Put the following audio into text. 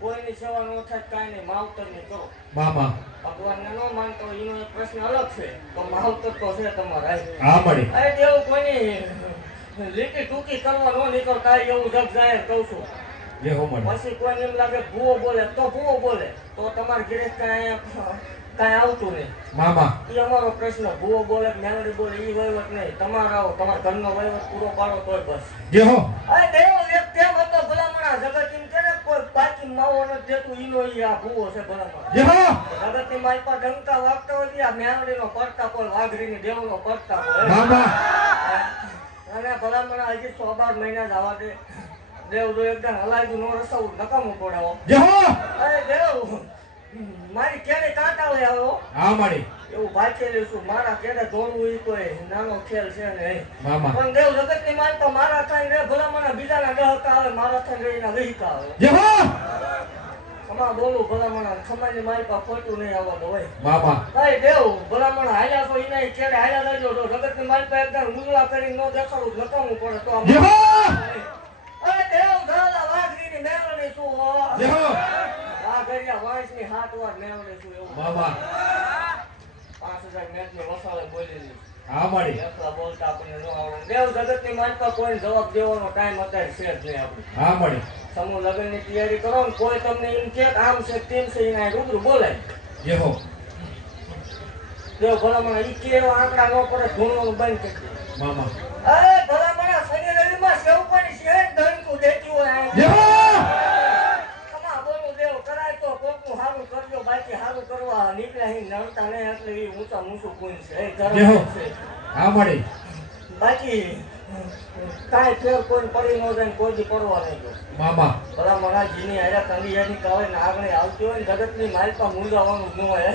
કોઈની સેવા ન થાય કાંઈ નહીં માવતરની કરો મામા. ભગવાનને ન માનતો એનો એક પ્રશ્ન અલગ છે. તો માવતર તો છે તમારા હા મળી અરે દેવું કોઈની લીટી ટૂંકી કરવા ન નીકળતા એવું જગ જાહેર કહું છું. જે હો મળી પછી કોઈને એમ લાગે ભૂવો બોલે તો ભૂવો બોલે. તો તમારે ઘરે કાંઈ કાંઈ આવતું નહીં. મામા. એ અમારો પ્રશ્ન ભૂવો બોલે મેલડી બોલે એ વહીવટ નહીં. તમારે તમારા ઘરનો વહીવટ પૂરો પાડો તોય બસ. જે હો. અરે ઈનો ઈ આ ભૂવો છે ડંકા વાગતા હોય ત્યાં મેલડીનો પડતા કોઈ વાઘરીની દેવનો પડતા હોય. મામા અને ભલામણ હજી સો બાર મહિના જ આવા દે દેવ જો એકદમ હલાયું નો રસાવું નકામું પડાવો જે અરે દેવ મારી કેને કાંટા લઈ આવો. હા એવું વાંચેલું છું. મારા કેને દોડવું એ કોઈ નાનો ખેલ છે ને પણ દેવ જગતની માનતા મારા થાય રે ભલામણ બીજાના દહકા આવે મારા થાય રે એના વહીકા આવે. ખમા બોલું ભલામણ ખમાની મારી પાસે ખોટું નહીં આવવાનું હોય. બાપા. કઈ દેવ ભલામણ હાલ્યા તો એને ક્યારે હાલ્યા રહેજો તો જગતની મારી પાસે એકદમ મુગલા કરીને ન દેખાડું નકામું પડે તો આમ. અરે દેવ ધાલા વાઘરીની મેળવણી શું હો? વાઘરિયા હાથ વાર મેળવણી શું એવું? પાંચ હજાર મેચની વસાવે બોલેલી હા મળી. એકલા બોલતા આપણને ન આવડે. દેવ જગતની માનતા કોઈ જવાબ દેવાનો ટાઈમ અત્યારે છે જ નહીં આપણે હા મળી. સમૂહ લગ્નની તૈયારી કરો ને કોઈ તમને એમ કે આમ છે તેમ છે એના રૂબરૂ બોલાય. જે હો. દેવ ભલામણ ઈ કે એવા આંકડા ન પડે ધૂણવાનું બંધ કરી દે. મામા. અરે ભલામણ શનિ રવિમાં સેવ પણ છે ને ધનકું દેતી હોય આ. જે હો ખમા બોલું દેવ કરાય તો કોકનું હારું કરજો બાકી નીકળ્યા હી નડતા નહીં એટલે ઊંચા ઊંચું ગુણ છે. એ હા મળી. બાકી કાંઈ ફેર કોઈ પડી ન જાય કોઈ દી પડવા નહીં દો. મામા. ભલા મણા જીની હારે કંડી એની કાવે ને આગળ આવતી હોય ને જગતની માલપા મૂંઝાવાનું ન હોય.